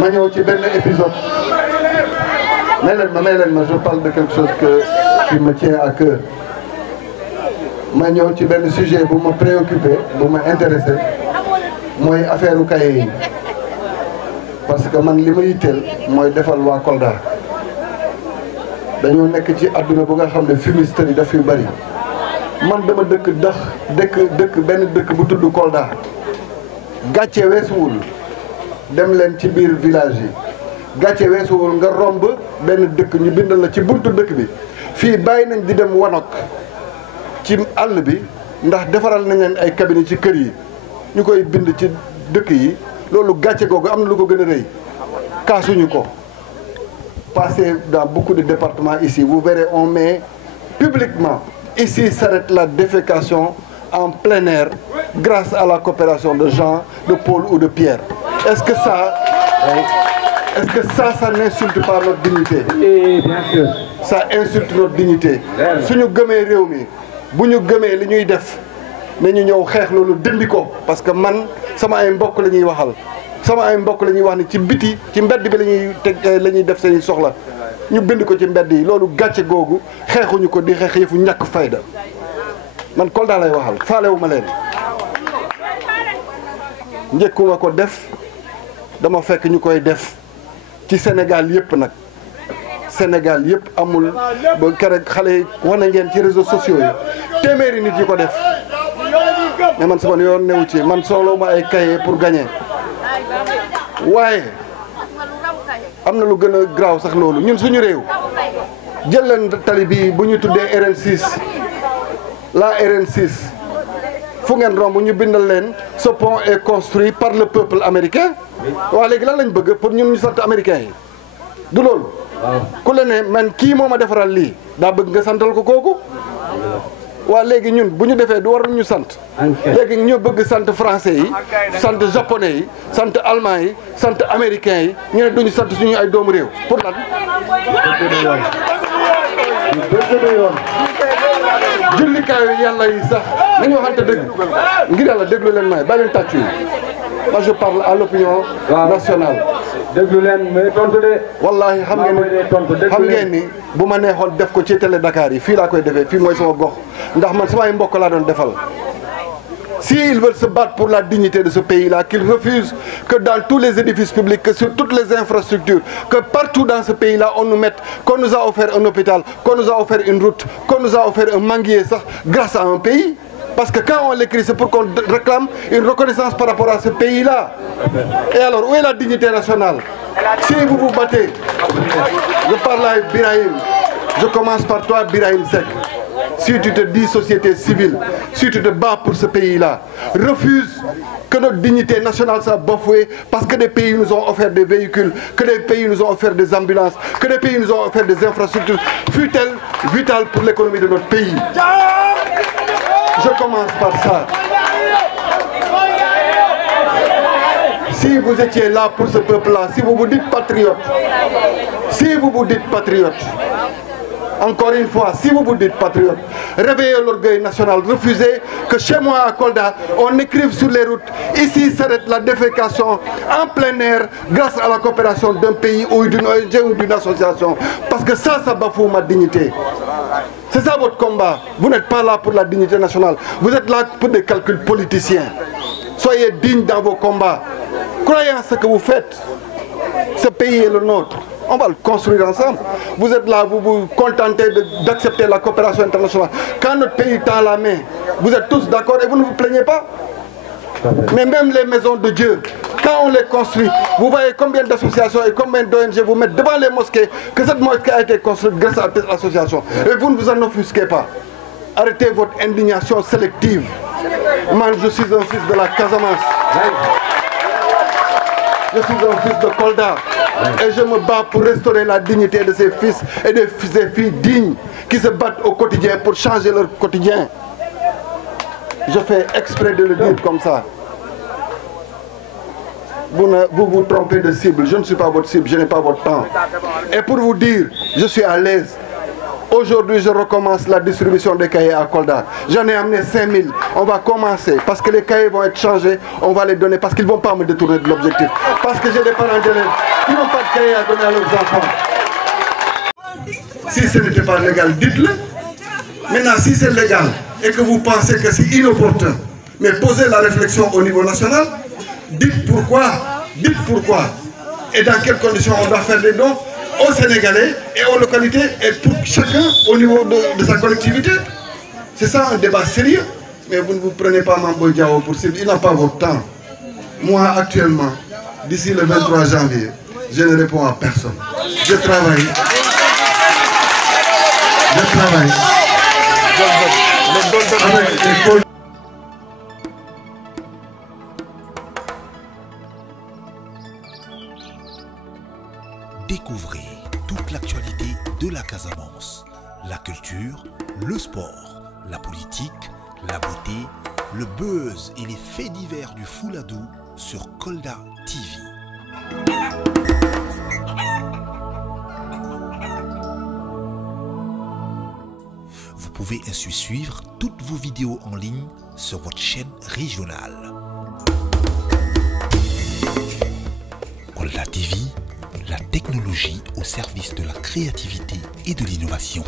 ma ñëw ci benn épisode may leen ma je parle de quelque chose qui me tient à cœur ma ñëw ci benn sujet bu ma préoccupé bu ma intéressé mooy affaire u cahier yi parce que man li ma yitteel mooy defal waa Kolda dañoo nekk ci àdduna bu nga xam ne fumisterie yi daf yu bari man dama dëkk benn dëkk bu tudd Kolda gàcce weesuwul dem leen ci biir village yi gàcce weesuwul nga romb benn dëkk ñu bindal la ci buntu dëkk bi fii bàyyi nañ di dem wanok ci àll bi ndax defaral nañ leen ay cabinet ci kër yi ñu koy bind ci dëkk yi loolu gàcce googu am na lu ko gën a rëy kaasuñu ko. Passez dans beaucoup de départements ici vous verrez on met publiquement ici s'arrête la défécation en plein air grâce à la coopération de Jean, de Paul ou de Pierre. Est-ce que ça n'insulte pas notre dignité? Oui, bien sûr. Ça insulte notre dignité. suñu gëmee réew mi bu ñu gëmee li ñuy def nañu ñëw xeex loolu dindi ko parce que man sama ay mbokk la ñuy waxal sama ay mbokk la ñuy wax ni ci biti ci mbedd bi la ñuy def seen soxla ñu bind ko ci mbedd yi loolu gàcce googu xeexuñu ko di xeex yëfu ñàkk fayda man Kolda lay waxal faalewuma leen njëkkuma ko def dama fekk ñu koy def ci Sénégal yëpp nag Sénégal yëpp amul ba keroog xale yi wax na ngeen ci réseaux sociaux yi téeméeri nit yi ko def mais man sama yoon newu ci man soxlawuma ay cahier pour gagner waaye am na lu gën a graaw sax loolu ñun suñu réew jël leen tali bi bu ñu tuddee RN6 la RN6 fu ngeen romb ñu bindal leen ce pont est construit par le peuple américain waa léegi lan lañ bëgg pour ñun ñu sant américain yi du loolu ku la ne man kii moo ma defaral lii daa bëgg nga santal ko kooku waa léegi ñun bu ñu defee du war ñu sant léegi ñu bëgg sant français yi sant japonais yi sant allemand yi sant américain yi ñu ne duñu sant suñu ay doomu réew pour lan jullikaayu yàlla yi sax nañu waxante dëgg ngir yàlla déglu leen may ba leen tàccu yi moi je parle à l'opinion nationale déglu leen mais tontu de wallahi xam ngeen ni bu ma neexoon def ko ci télé Dakar yi fii laa koy defee fii mooy sama gox ndax man samay mbokk laa doon defal s'ils veulent se battre pour la dignité de ce pays-là, qu'ils refusent que dans tous les édifices publics, que sur toutes les infrastructures, que partout dans ce pays-là, on nous mette, qu'on nous a offert un hôpital, qu'on nous a offert une route, qu'on nous a offert un manguier, ça, grâce à un pays. Parce que quand on l'écrit, c'est pour qu'on réclame une reconnaissance par rapport à ce pays-là. Et alors, où est la dignité nationale? Si vous vous battez, je parle à Birahim, je commence par toi, Birahim Seck. Si tu te dis société civile, si tu te bats pour ce pays-là, refuse que notre dignité nationale soit bafouée parce que des pays nous ont offert des véhicules, que des pays nous ont offert des ambulances, que des pays nous ont offert des infrastructures, fut-elle vitale pour l'économie de notre pays. Je commence par ça. Si vous étiez là pour ce peuple-là, si vous vous dites patriote, encore une fois, si vous vous dites patriote, réveillez l'orgueil national, refusez que chez moi à Kolda, on écrive sur les routes, ici s'arrête la défécation en plein air grâce à la coopération d'un pays ou d'une ONG ou d'une association. Parce que ça bafoue ma dignité. C'est ça votre combat. Vous n'êtes pas là pour la dignité nationale. Vous êtes là pour des calculs politiciens. Soyez dignes dans vos combats. Croyez en ce que vous faites. Ce pays est le nôtre. On va le construire ensemble. Vous êtes là, vous vous contentez d'accepter la coopération internationale. Quand notre pays tend la main, vous êtes tous d'accord et vous ne vous plaignez pas. Mais même les maisons de Dieu, quand on les construit, vous voyez combien d'associations et combien d'ONG vous mettent devant les mosquées, que cette mosquée a été construite grâce à cette association. Et vous ne vous en offusquez pas. Arrêtez votre indignation sélective. Moi, je suis un fils de la Casamance. Je suis un fils de Kolda. Et je me bats pour restaurer la dignité de ces fils et de ces filles dignes qui se battent au quotidien pour changer leur quotidien. Je fais exprès de le dire comme ça. Vous vous trompez de cible. Je ne suis pas votre cible, je n'ai pas votre temps. Et pour vous dire, je suis à l'aise. Aujourd'hui, je recommence la distribution des cahiers à Kolda. J'en ai amené 5000. On va commencer parce que les cahiers vont être changés. On va les donner parce qu'ils ne vont pas me détourner de l'objectif. Parce que j'ai des parents d'élèves qui n'ont pas de cahiers à donner à leurs enfants. Si ce n'était pas légal, dites-le. Maintenant, si c'est légal et que vous pensez que c'est inopportun, mais posez la réflexion au niveau national, dites pourquoi et dans quelles conditions on doit faire des dons aux Sénégalais et aux localités et pour chacun au niveau de sa collectivité. C'est ça un débat sérieux. Mais vous ne vous prenez pas Mamboy Diao pour cible, il n'a pas votre temps. Moi actuellement, d'ici le 23 janvier, je ne réponds à personne. Je travaille. Avec les Découvrez toute l'actualité de la Casamance, la culture, le sport, la politique, la beauté, le buzz et les faits divers du Fouladou sur Kolda TV. Vous pouvez ainsi suivre toutes vos vidéos en ligne sur votre chaîne régionale. Kolda TV, la technologie au service de la créativité et de l'innovation.